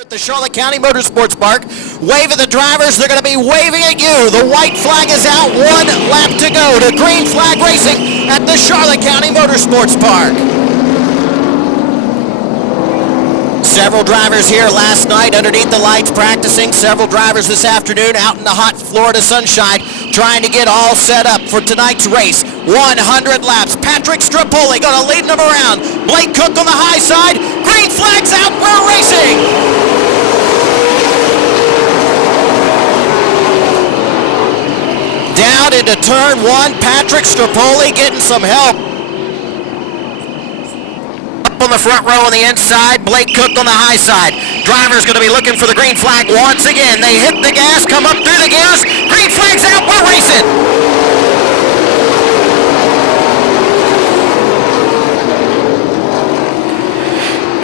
At the Charlotte County Motorsports Park, wave at the drivers. They're going to be waving at you. The white flag is out. 1 lap to go to green flag racing at the Charlotte County Motorsports Park. Several drivers here last night underneath the lights practicing. Several drivers this afternoon out in the hot Florida sunshine trying to get all set up for tonight's race. 100 laps. Patrick Strapoli going to lead them around. Blake Cook on the high side. Green flag's out. We're racing. Down into turn 1. Patrick Strapoli getting some help. On the front row on the inside, Blake Cook on the high side. Driver's going to be looking for the green flag once again. They hit the gas, come up through the gears. Green flag's out, we're racing.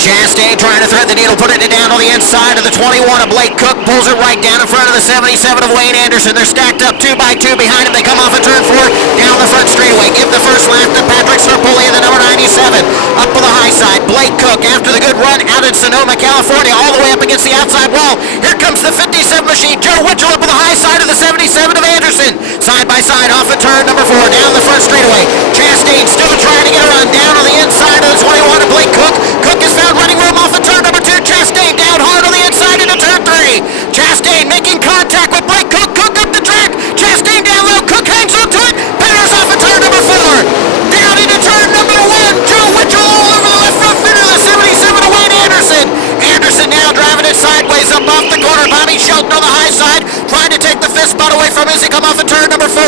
Chastain trying to thread the needle, putting it down on the inside of the 21 of Blake Cook. Pulls it right down in front of the 77 of Wayne Anderson. They're stacked up 2 by 2 behind him. They come off at turn 4 down the front straightaway. Give the first lap to Patrick Strapoli in the number 97. Up on the high side, Blake Cook after the good run out in Sonoma, California, all the way up against the outside wall. Here comes the 57 machine. Joe Winchell up on the high side of the 77 of Anderson. Side by side off at turn number 4 down the front straightaway. Chastain still trying to get a run down on the inside of the 21 of Blake Cook. Cook is found running room off at turn number 2. Chastain down hard on the inside into turn 3. Chastain making contact with Blake Cook. Cook up the track. Chastain down low. Cook hangs on to it. Powers off at turn number 4. Down into turn number 1. Joe Winchell all over the left front fender of the 77 of Wayne Anderson. Anderson now driving it sideways up off the corner. Bobby Shelton on the high side trying to take the fist spot away from him as he come off at turn number 4.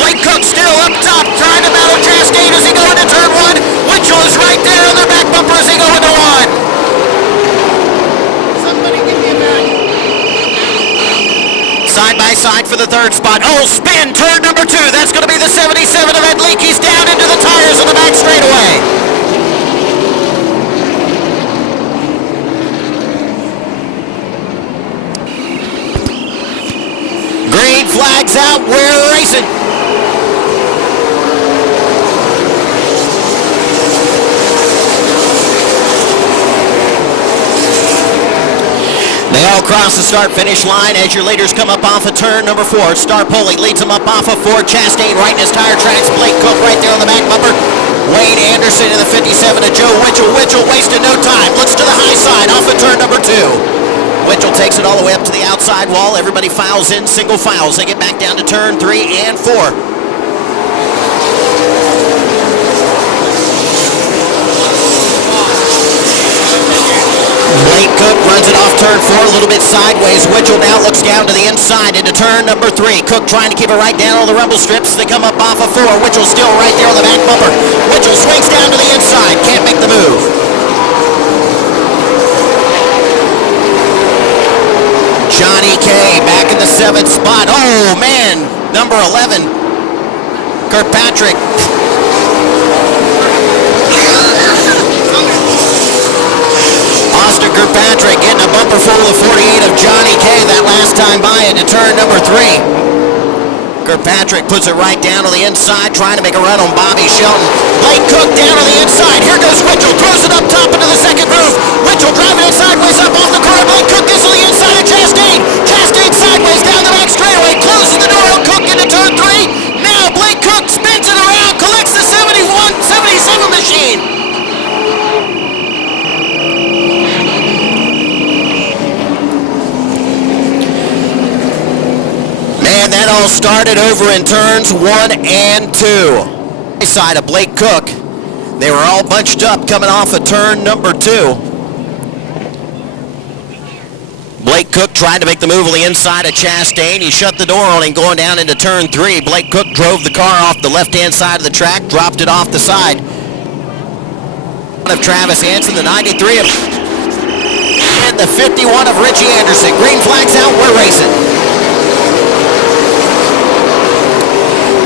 Blake Cook still up top trying to battle Chastain as he go into turn 1. Winchell is right there on their back bumper as they go into 1. Side by side for the third spot. Oh, spin, turn number 2. That's going to be the 77 of Ed Leake. He's down into the tires on the back straightaway. Green flag's out. We're racing. They all cross the start-finish line as your leaders come up off of turn number 4. Strapoli leads them up off of 4. Chastain right in his tire tracks. Blake Cook right there on the back bumper. Wayne Anderson in the 57 of Joe Winchell. Winchell wasted no time. Looks to the high side off of turn number 2. Winchell takes it all the way up to the outside wall. Everybody files in single files. They get back down to turn 3 and 4. Blake Cook runs it off turn 4 a little bit sideways. Winchell now looks down to the inside into turn number 3. Cook trying to keep it right down on the rumble strips. They come up off of 4. Winchell still right there on the back bumper. Winchell swings down to the inside. Can't make the move. Johnny K back in the 7th spot. Oh, man. Number 11. Kirkpatrick. Austin Kirkpatrick getting a bumper full of 48 of Johnny K that last time by into turn number 3. Kirkpatrick puts it right down on the inside, trying to make a run on Bobby Shelton. Blake Cook down on the inside. Here goes Winchell, throws it up top into the second groove. Winchell driving it sideways up off the corner. Blake Cook gets to the inside of Chastain. Chastain sideways down the back straightaway, closing the door on Cook into turn 3. Now Blake Cook spins it around, collects the 77 machine. And that all started over in turns 1 and 2. Side of Blake Cook. They were all bunched up coming off of turn number 2. Blake Cook tried to make the move on the inside of Chastain. He shut the door on him going down into turn 3. Blake Cook drove the car off the left-hand side of the track, dropped it off the side of Travis Hansen, the 93 of and the 51 of Richie Anderson. Green flag's out. We're racing.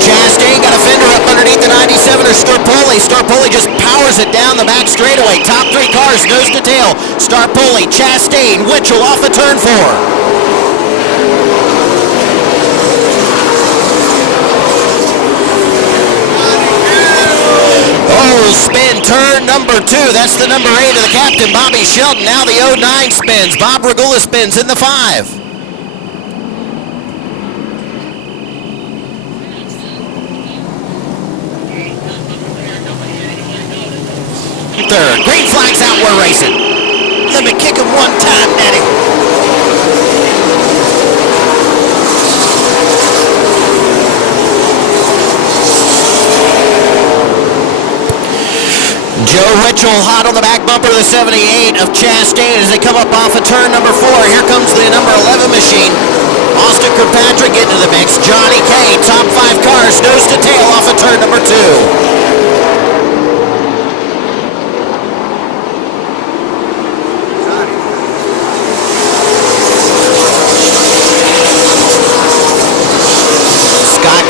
Chastain got a fender up underneath the 97er Strapoli. Strapoli just powers it down the back straightaway. Top 3 cars nose to tail. Strapoli, Chastain, Winchell off of turn 4. Oh, spin in turn number 2. That's the number 8 of the captain, Bobby Shelton. Now the 09 spins. Bob Regula spins in the 5. Third. Green flag's out. We're racing. Let me kick him one time, Daddy. Joe Winchell hot on the back bumper of the 78 of Chastain as they come up off of turn number 4. Here comes the number 11 machine. Austin Kirkpatrick into the mix. Johnny K, top 5 cars, nose to tail off of turn number 2.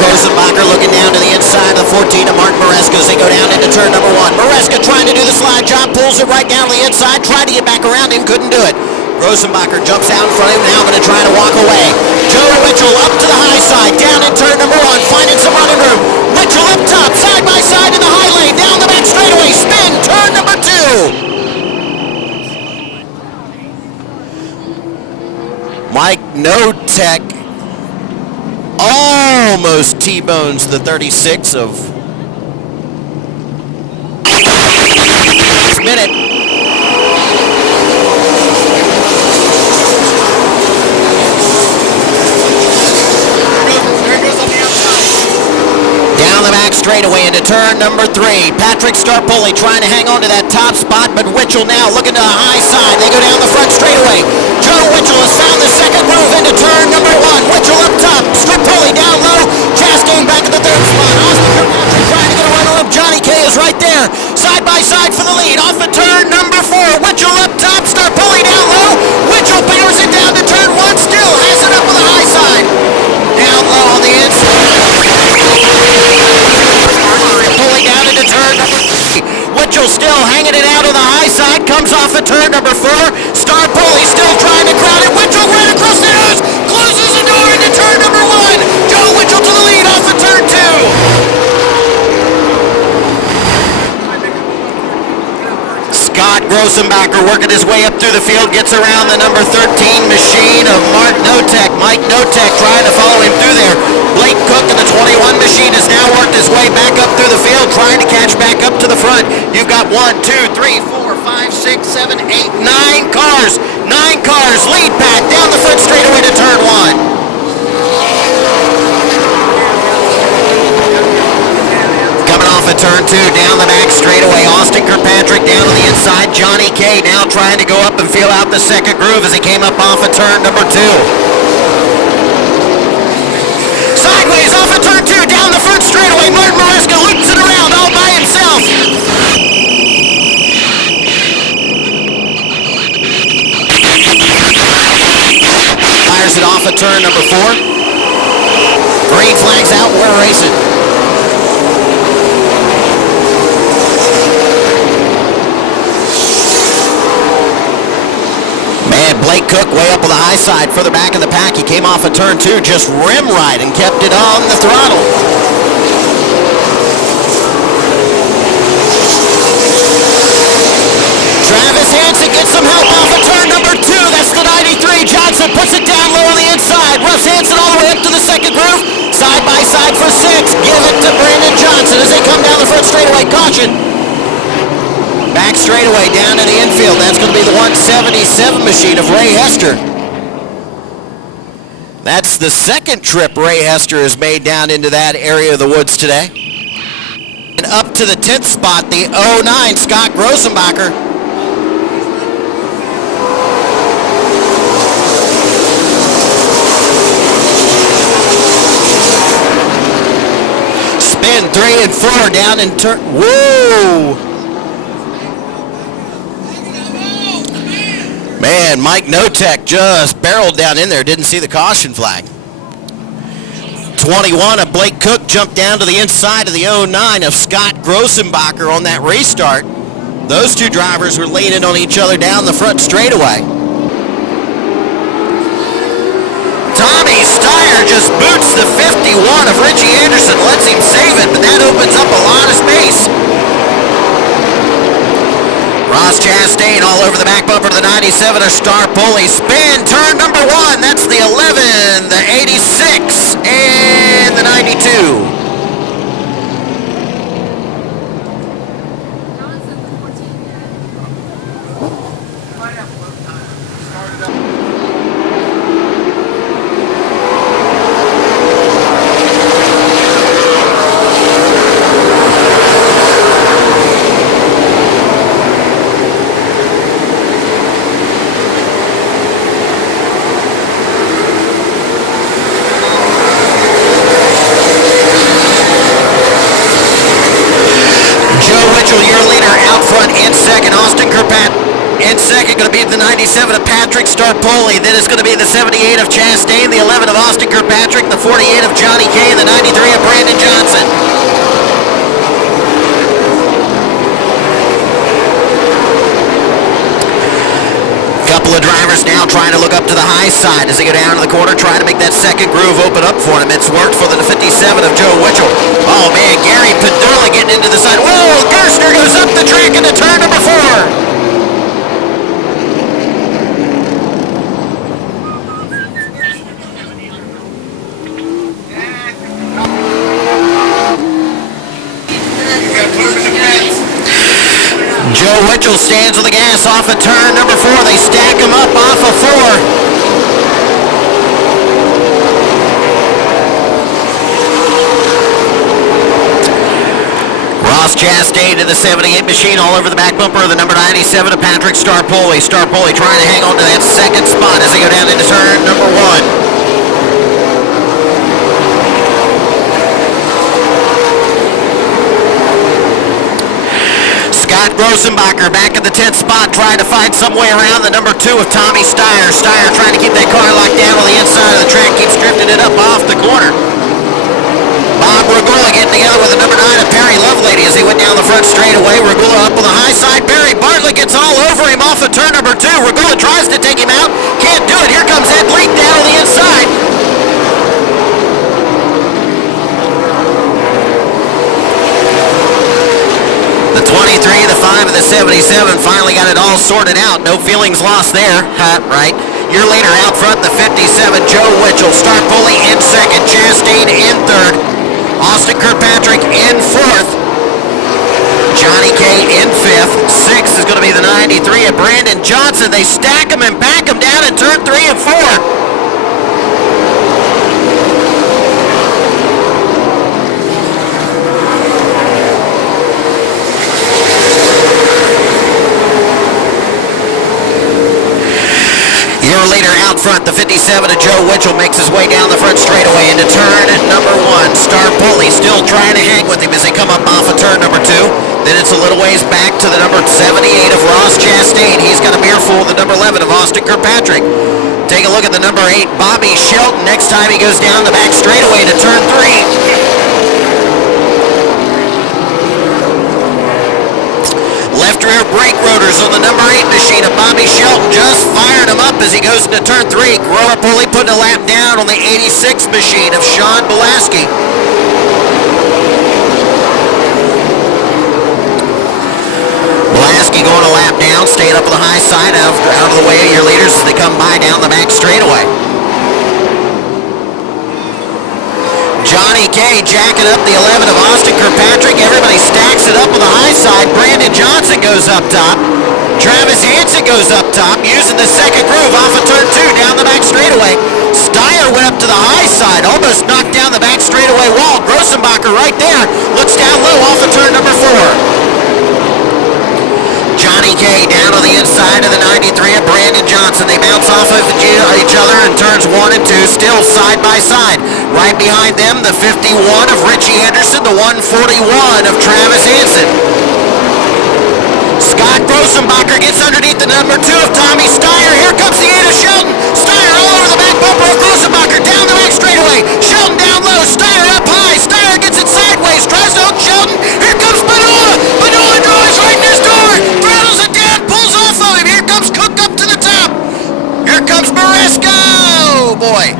Rosenbacher looking down to the inside of the 14 of Mark Maresca as they go down into turn number 1. Maresca trying to do the slide job, pulls it right down to the inside, tried to get back around him, couldn't do it. Rosenbacher jumps out in front of him, now going to try to walk away. Joe Winchell up to the high side, down in turn number 1, finding some running room. Winchell up top, side by side in the high lane, down the back straightaway, spin, turn number 2. Mike Notek almost T-bones the 36 of minute. Down the back straightaway into turn number 3. Patrick Starpoli trying to hang on to that top spot, but Winchell now looking to the high side. They go down the front straightaway. Joe Winchell has found the second groove into turn number 1. Winchell up top, Starpoli down low. Chastain back at the 3rd spot. Austin Kirkpatrick trying to get a run on him. Johnny K is right there, side by side for the lead. Off of turn number 4. Winchell up top, Starpoli down low. Winchell powers it down to turn 1. Still has it up on the high side. Down low on the inside. Pulling down into turn number 3. Winchell still hanging it out on the high side. Comes off of turn number 4. Starpoli still trying to crowd it. Winchell right across the nose. Closes the door into turn number 1. Joe Winchell to the lead off of turn 2. Scott Grossenbacher working his way up through the field, gets around the number 13 machine of Mark Notek. Mike Notek trying to follow him through there. Blake Cook in the 21 machine has now worked his way back up through the field, trying to catch back up to the front. You've got 1, 2, 3, 4, 5, 6, 7, 8, 9 cars. 9 cars, lead pack down the front straightaway to turn 1. Coming off of turn 2, down the back straightaway. Austin Kirkpatrick down on the inside. Johnny K now trying to go up and feel out the second groove as he came up off of turn number 2. Sideways off of turn 2, down the front straightaway. Martin Maresca loops it around all by himself. Fires it off of turn number 4. Green flag's out, we're racing. Man, Blake Cook way up on the high side, further back in the pack. He came off of turn 2, just rim right and kept it on the throttle. Travis Hansen gets some help off of turn number 2. That's the 93. Johnson puts it down low on the inside. Russ Hansen all the way up to the second groove. Side by side for 6. Give it to Brandon Johnson as they come down the front straightaway. Caution. Back straightaway down to the infield. That's going to be the 177 machine of Ray Hester. That's the second trip Ray Hester has made down into that area of the woods today. And up to the 10th spot, the 09 Scott Grossenbacher. Spin 3 and 4 down in turn. Whoa! Man, Mike Notek just barreled down in there. Didn't see the caution flag. 21 of Blake Cook jumped down to the inside of the 09 of Scott Grossenbacher on that restart. Those two drivers were leaning on each other down the front straightaway. Tommy Steyer just boots the 51 of Richie Anderson, lets him save it, but that opens up a lot of space. Chastain all over the back bumper to the 97 of Star Pulley. Spin, turn number 1. That's the 11, the 86, and the 92. Your leader out front in second, Austin Kirkpatrick. In second, going to be the 97 of Patrick Starpoli. Then it's going to be the 78 of Chastain, the 11 of Austin Kirkpatrick, the 48 of Johnny K, and the 93 of Brandon Johnson. Couple of drivers now trying to look up to the high side as they go down to the corner, trying to make that second groove open up for them. It's worked for the 57 of Joe WInchell. Oh man, Gary Padula getting into the side. Whoa, Gerstner goes up the track into turn number 4. Joe WInchell stands with the gas off of turn number 4. They stack him up off of 4. Ross Chastain in the 78 machine all over the back bumper of the number 97 of Patrick Starpoli. Starpoli trying to hang on to that second spot as they go down into turn number 1. Scott Grossenbacher back in the 10th spot, trying to find some way around the number 2 of Tommy Steyer. Steyer trying to keep that car locked down on the inside of the track, keeps drifting it up off the corner. Bob Regula getting together with the number 9 of Perry Lovelady as he went down the front straightaway. Regula up on the high side. Barry Bartlett gets all over him off of turn number 2. Regula tries to take him out, can't do it. Here comes Ed Leak down on the inside. The 23, the 5, and the 77 finally got it all sorted out. No feelings lost there. Right. Your leader out front, the 57, Joe WInchell. Starpoli in second. Chastain in third. Austin Kirkpatrick in fourth. Johnny K in fifth. Sixth is going to be the 93 of Brandon Johnson. They stack him and back him down in turn 3 and 4. Your leader out front, the 57 of Joe WInchell, makes his way down the front straightaway into turn number 1. Starpoli still trying to hang with him as they come up off of turn number 2. Then it's a little ways back to the number 78 of Ross Chastain. He's got a mirrorful of the number 11 of Austin Kirkpatrick. Take a look at the number 8, Bobby Shelton. Next time he goes down the back straightaway to turn 3. Left rear brake rotors on the number 8 machine of Bobby Shelton. Just fired him up as he goes into turn 3. Gorda putting a lap down on the 86 machine of Sean Belaski. Belaski going a lap down, staying up on the high side out of the way of your leaders as they come by down the back straightaway. Johnny K jacking up the 11 of Austin Kirkpatrick. Everybody stacks it up on the high side. Brandon Johnson goes up top. Travis Hansen goes up top using the second groove off of turn 2 down the back straightaway. Steyer went up to the high side, almost knocked down the back straightaway wall. Grossenbacher right there looks down low off of turn number 4. Johnny K down on the inside of the 93 of Brandon Johnson. They bounce off of each other in turns 1 and 2, still side by side. Right behind them, the 51 of Richie Anderson, the 141 of Travis Hansen. Scott Grossenbacher gets underneath the number 2 of Tommy Steyer. Here comes the 8 of Shelton. Steyer all over the back bumper of Grossenbacher, down the back straightaway. Shelton down low, Steyer up high. Steyer gets it sideways, tries to hook Shelton. Here comes Padula. Padula drives right in his door. Throttles it down, pulls off of him. Here comes Cook up to the top. Here comes Maresco. Oh boy.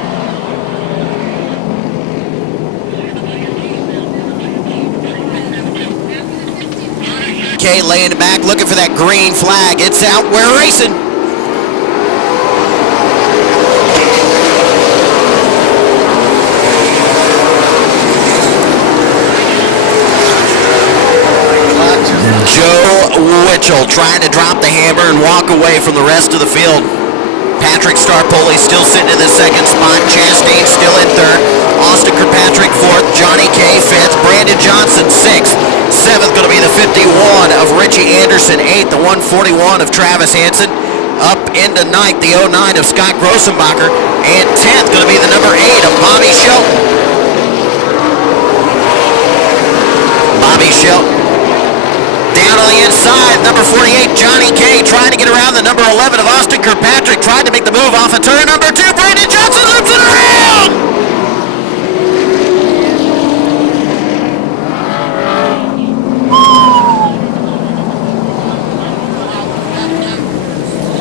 K laying back, looking for that green flag. It's out. We're racing. Joe WInchell trying to drop the hammer and walk away from the rest of the field. Patrick Starpoli still sitting in the second spot. Chastain still in third. Austin Kirkpatrick fourth. Johnny K fifth. Brandon Johnson sixth. Seventh going to be the 51 of Richie Anderson. Eighth, the 141 of Travis Hansen. Up into ninth, the 09 of Scott Grossenbacher. And 10th going to be the number 8 of Bobby Shelton. Bobby Shelton. Down on the inside, number 48, Johnny K, trying to get around the number 11 of Austin Kirkpatrick, tried to make the move off of turn number 2. Brandon Johnson loops it around!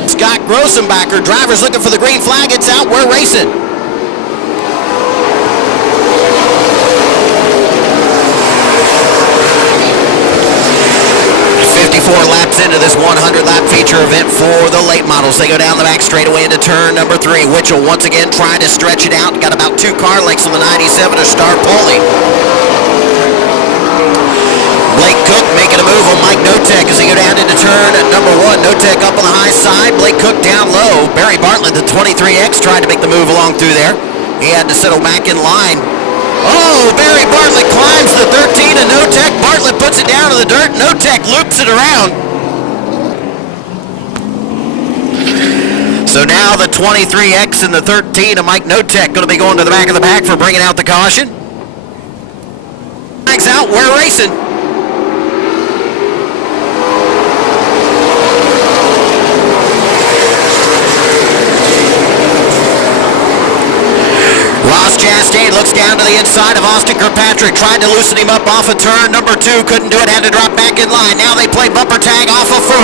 Scott Grossenbacher, driver's looking for the green flag. It's out. We're racing. 54 laps into this 100-lap feature event for the late models. They go down the back straightaway into turn number 3. Winchell once again trying to stretch it out. Got about 2 car lengths on the 97 of Starpoli. Blake Cook making a move on Mike Notek as they go down into turn number 1. Notek up on the high side. Blake Cook down low. Barry Bartlett, the 23X, tried to make the move along through there. He had to settle back in line. Oh, Barry Bartlett climbs the 13 and Notek. Bartlett puts it down to the dirt. Notek loops it around. So now the 23X and the 13 of Mike Notek going to be going to the back of the pack for bringing out the caution. Flags out, we're racing. Chastain looks down to the inside of Austin Kirkpatrick, tried to loosen him up off of turn number 2, couldn't do it, had to drop back in line. Now they play bumper tag off of 4.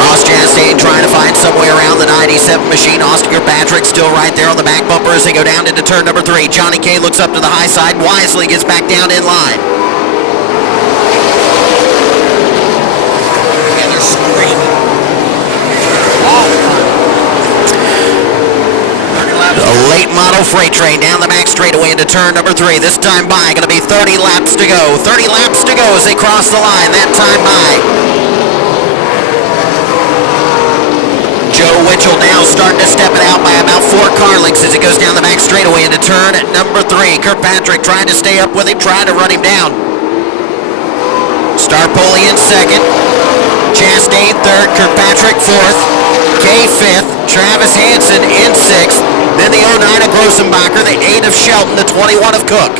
Ross Chastain trying to find some way around the 97 machine. Austin Kirkpatrick still right there on the back bumper as they go down into turn number 3. Johnny K looks up to the high side, wisely gets back down in line. Yeah, they're screaming. A late model freight train down the back straightaway into turn number 3. This time by, going to be 30 laps to go. 30 laps to go as they cross the line. That time by. Joe Winchell now starting to step it out by about 4 car lengths as it goes down the back straightaway into turn number 3. Kirkpatrick trying to stay up with him, trying to run him down. Starpoli in second. Chastain third. Kirkpatrick fourth. K fifth. Travis Hansen in 6th. Then the 09 of Grossenbacher, the 8 of Shelton, the 21 of Cook.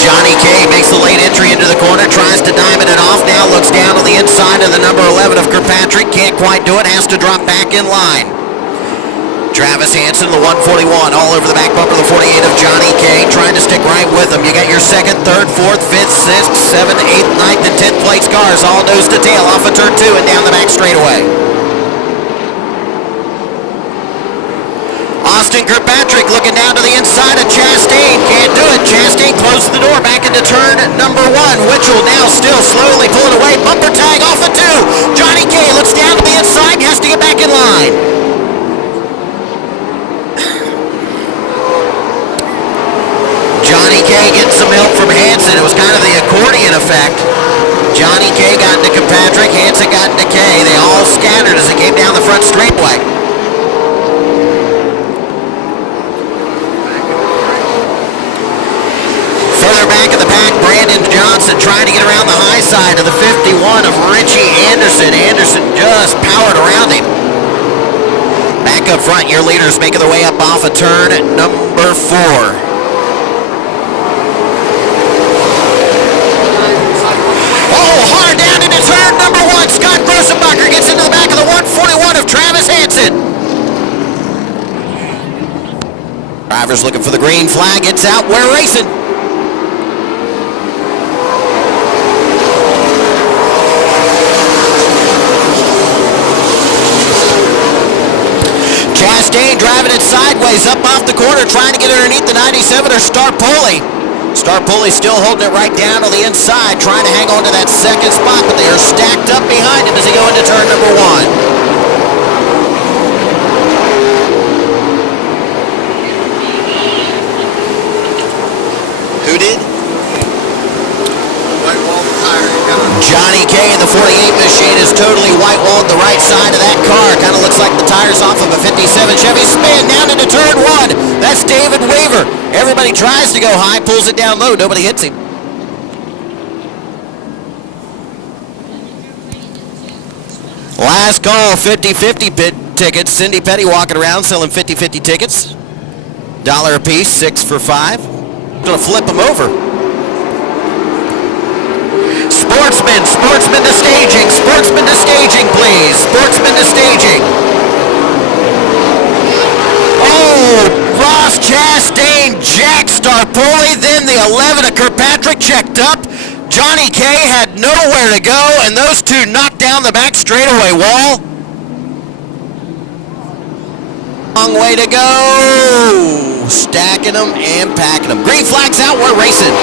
Johnny K makes the late entry into the corner, tries to diamond it off, now looks down on the inside of the number 11 of Kirkpatrick, can't quite do it, has to drop back in line. Travis Hansen, the 141, all over the back bumper, the 48 of Johnny K, trying to stick right with him. You got your 2nd, 3rd, 4th, 5th, 6th, 7th, 8th, 9th, and 10th place cars, all nose to tail off of turn 2 and down the back straightaway. Austin Kirkpatrick looking down to the inside of Chastain, can't do it. Chastain closes the door back into turn number 1. Winchell now still slowly pulling away, bumper tag off of 2. Johnny K looks down to the inside, has to get back in line. Johnny K getting some help from Hansen. It was kind of the accordion effect. Johnny K got into Kirkpatrick, Hansen got into K. They all scattered as it came down the front straightaway. Further back in the pack, Brandon Johnson trying to get around the high side of the 51 of Richie Anderson. Anderson just powered around him. Back up front, your leaders making their way up off of turn number 4. Hard down into turn number 1. Scott Grossenbacher gets into the back of the 141 of Travis Hansen. Drivers looking for the green flag. It's out. We're racing. Chastain driving it sideways up off the corner, trying to get underneath the 97 or Starpoli. Starpoli still holding it right down on the inside, trying to hang on to that second spot, but they are stacked up behind him as they go into turn number 1. Who did? Johnny K in the 48 machine is totally white-walled the right side of that car. Kind of looks like the tires off of a 57 Chevy. Spin down into turn 1. That's David Weaver. Everybody tries to go high, pulls it down low. Nobody hits him. Last call, 50-50 bid tickets. Cindy Petty walking around selling 50-50 tickets. $1 a piece, 6 for $5. Gonna flip them over. Sportsman to staging. Sportsman to staging, please. Sportsman to staging. Oh, Ross Chastain, Jack Starpoli, then the 11 of Kirkpatrick checked up. Johnny K had nowhere to go, and those two knocked down the back straightaway wall. Long way to go. Stacking them and packing them. Green flags out, we're racing.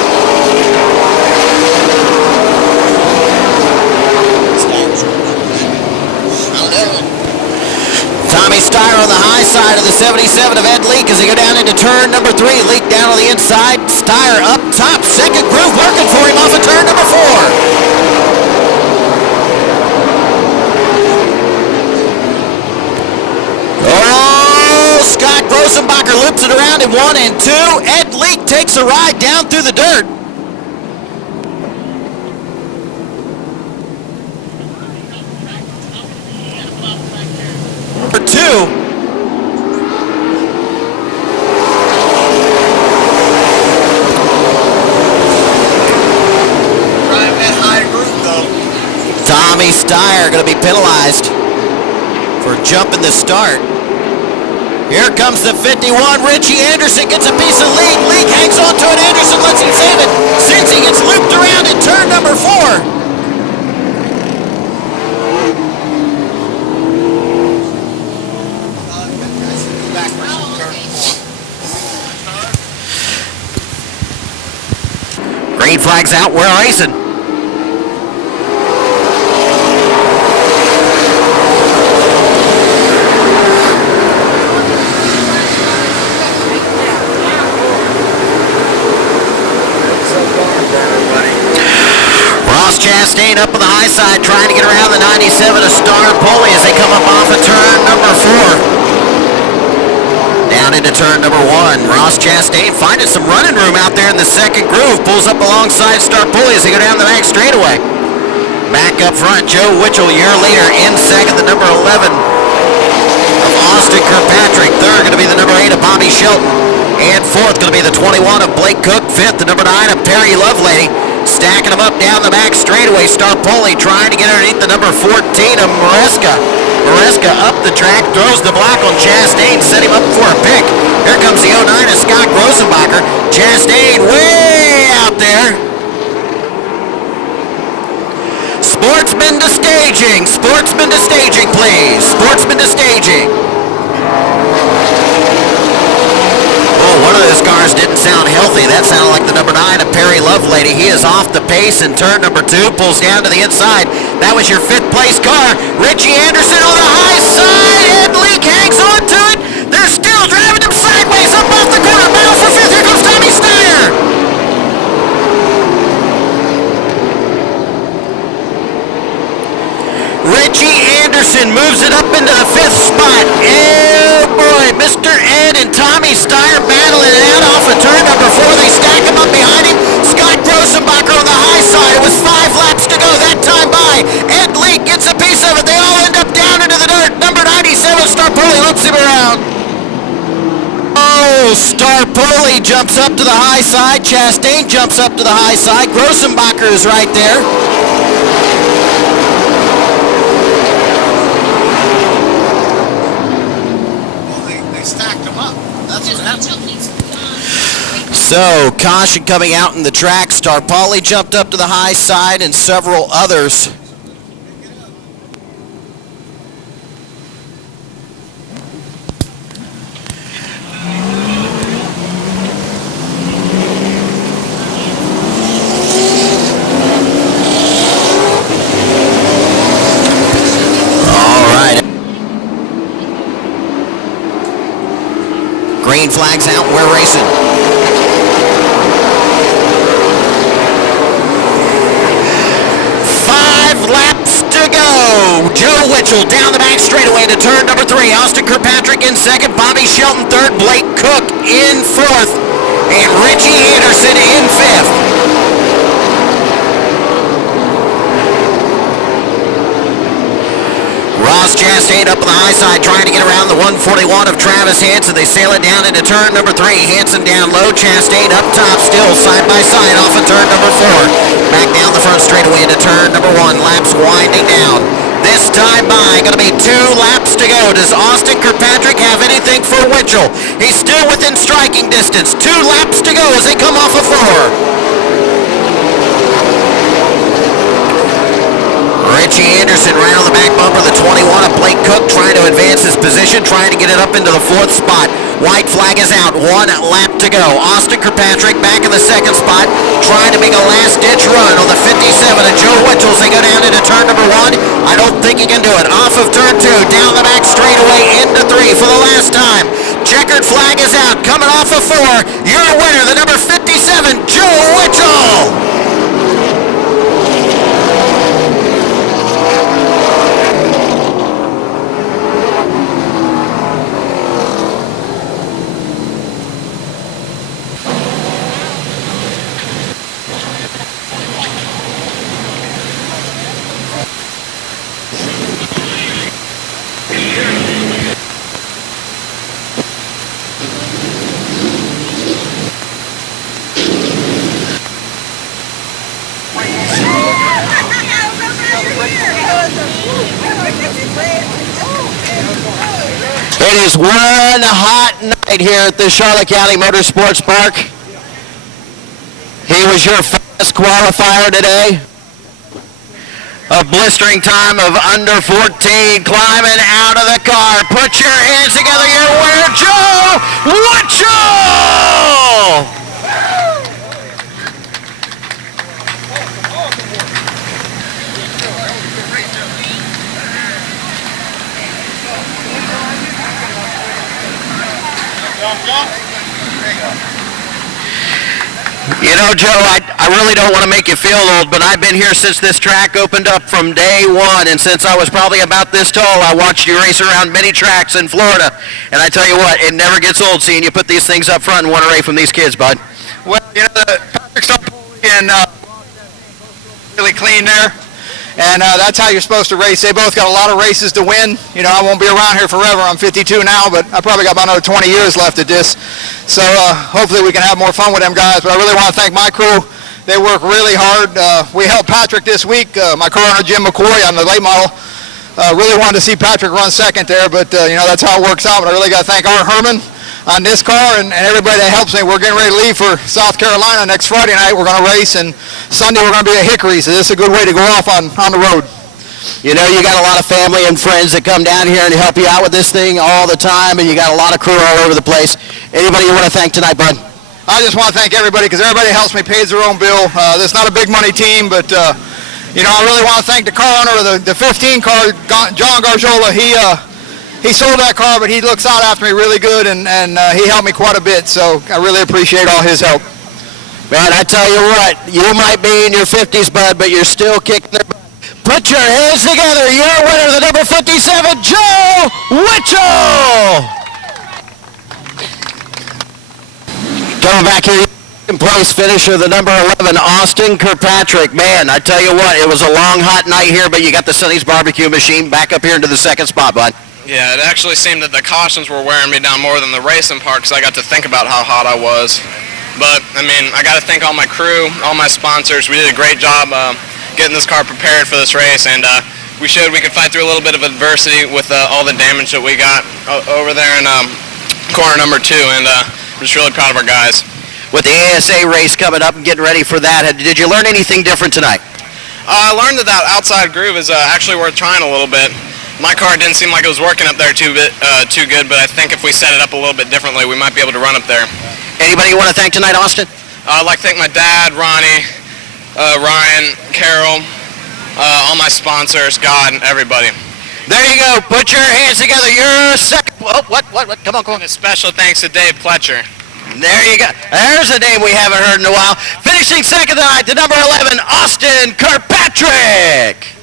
Tommy Steyer on the high side of the 77 of Ed Leak as they go down into turn number 3. Leak down on the inside. Steyer up top. Second groove working for him off of turn number 4. Oh, Scott Grossenbacher loops it around in 1 and 2. Ed Leak takes a ride down through the dirt. Number 2. Tommy Steyer going to be penalized for jumping the start. Here comes the 51. Richie Anderson gets a piece of lead. Leak hangs on to it. Anderson lets him save it. Cincy gets looped around in turn number 4. Green flags out, we're racing. Ross Chastain up on the high side trying to get around the 97 of Starpoli as they come up off of turn number 4. Down into turn number 1. Ross Chastain finding some running room out there in the second groove. Pulls up alongside Starpoli as they go down the back straightaway. Back up front, Joe Winchell, year leader in second. The number 11 of Austin Kirkpatrick. Third going to be the number 8 of Bobby Shelton. And fourth going to be the 21 of Blake Cook. Fifth, the number 9 of Perry Lovelady. Stacking them up down the back straightaway. Starpoli trying to get underneath the number 14 of Maresca. Maresca up the track, throws the block on Chastain, set him up for a pick. Here comes the 09 of Scott Grossenbacher. Chastain way out there. Sportsman to staging. Sportsman to staging, please. Sportsman to staging. Oh, one of those cars didn't sound healthy. That sounded like the number 9 of Perry Lovelady. He is off the pace in turn number 2, pulls down to the inside. That was your 5th place car. Richie Anderson on the high side. Ed Leak hangs on to it. They're still driving him sideways up off the corner. Battle for 5th. Here comes Tommy Steyer. Richie Anderson moves it up into the 5th spot. Oh boy, Mr. Ed and Tommy Steyer battling it out off of turn number 4. They stack him up behind him. Scott Grossenbacher on the high side. It was 5 laps to go that time by. Ed Leak gets a piece of it. They all end up down into the dirt. Number 97, Starpoli loops him around. Oh, Starpoli jumps up to the high side. Chastain jumps up to the high side. Grossenbacher is right there. Stacked them up. That's what happened. So, caution coming out in the track. Starpoli jumped up to the high side and several others. Green flag's out. We're racing. 5 laps to go. Joe Winchell down the back straightaway into turn number 3. Austin Kirkpatrick in second. Bobby Shelton third. Blake Cook in fourth. And Richie Anderson in fifth. Ross Chastain up on the high side trying to get around the 141 of Travis Hansen. They sail it down into turn number 3. Hansen down low, Chastain up top, still side by side off of turn number 4. Back down the front straightaway into turn number 1. Laps winding down. This time by, going to be 2 laps to go. Does Austin Kirkpatrick have anything for Winchell? He's still within striking distance. 2 laps to go as they come off of 4. Richie Anderson right on the back bumper, the 21 of Blake Cook trying to advance his position, trying to get it up into the 4th spot. White flag is out, 1 lap to go. Austin Kirkpatrick back in the 2nd spot, trying to make a last-ditch run on the 57 of Joe Winchell as they go down into turn number 1. I don't think he can do it. Off of turn 2, down the back straightaway into 3 for the last time. Checkered flag is out, coming off of 4. Your winner, the number 57, Joe Winchell. It is one hot night here at the Charlotte County Motorsports Park. He was your fastest qualifier today. A blistering time of under 14, climbing out of the car. Put your hands together, your winner, Joe Winchell! You know, Joe, I really don't want to make you feel old, but I've been here since this track opened up from day 1, and since I was probably about this tall, I watched you race around many tracks in Florida, and I tell you what, it never gets old seeing you put these things up front and want to race from these kids, bud. Well, you know, Patrick started and really clean there. And that's how you're supposed to race. They both got a lot of races to win. You know, I won't be around here forever. I'm 52 now, but I probably got about another 20 years left at this. So hopefully we can have more fun with them guys. But I really want to thank my crew. They work really hard. We helped Patrick this week. My co-owner, Jim McCoy, on the late model, really wanted to see Patrick run second there. But, you know, that's how it works out. But I really got to thank Art Herman on this car and everybody that helps me. We're getting ready to leave for South Carolina next Friday night. We're going to race, and Sunday we're going to be at Hickory, so this is a good way to go off on the road. You know, you got a lot of family and friends that come down here and help you out with this thing all the time, and you got a lot of crew all over the place. Anybody you want to thank tonight, bud? I just want to thank everybody because everybody helps me, pays their own bill. This is not a big money team, but you know, I really want to thank the car owner of the 15 car, John Garjola. He sold that car, but he looks out after me really good, and he helped me quite a bit, so I really appreciate all his help. Man, I tell you what, you might be in your 50s, bud, but you're still kicking their butt. Put your hands together. Your winner, the number 57, Joe Winchell! Coming back here, second place finisher, the number 11, Austin Kirkpatrick. Man, I tell you what, it was a long, hot night here, but you got the Sonny's barbecue machine back up here into the 2nd spot, bud. Yeah, it actually seemed that the cautions were wearing me down more than the racing part because I got to think about how hot I was. But, I mean, I got to thank all my crew, all my sponsors. We did a great job getting this car prepared for this race, and we showed we could fight through a little bit of adversity with all the damage that we got over there in corner number 2, and I'm just really proud of our guys. With the ASA race coming up and getting ready for that, did you learn anything different tonight? I learned that outside groove is actually worth trying a little bit. My car didn't seem like it was working up there too good, but I think if we set it up a little bit differently, we might be able to run up there. Anybody you want to thank tonight, Austin? I'd like to thank my dad, Ronnie, Ryan, Carol, all my sponsors, God, and everybody. There you go. Put your hands together. You're second. what? Come on. And a special thanks to Dave Pletcher. There you go. There's a name we haven't heard in a while. Finishing second tonight to number 11, Austin Kirkpatrick.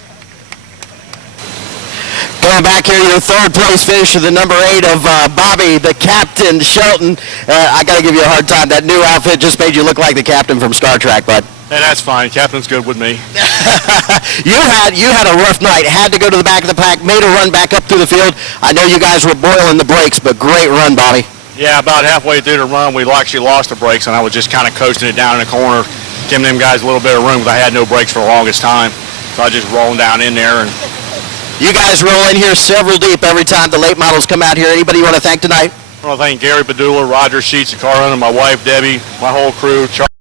Going back here, your third place finisher, the number 8 of Bobby, the captain, Shelton. I got to give you a hard time. That new outfit just made you look like the captain from Star Trek, bud. Hey, that's fine. Captain's good with me. You had a rough night. Had to go to the back of the pack. Made a run back up through the field. I know you guys were boiling the brakes, but great run, Bobby. Yeah, about halfway through the run, we actually lost the brakes, and I was just kind of coasting it down in the corner, giving them guys a little bit of room because I had no brakes for the longest time. So I just rolling down in there. And You guys roll in here several deep every time the late models come out here. Anybody you want to thank tonight? I want to thank Gary Padula, Roger Sheets, the car owner, my wife, Debbie, my whole crew, Charlie.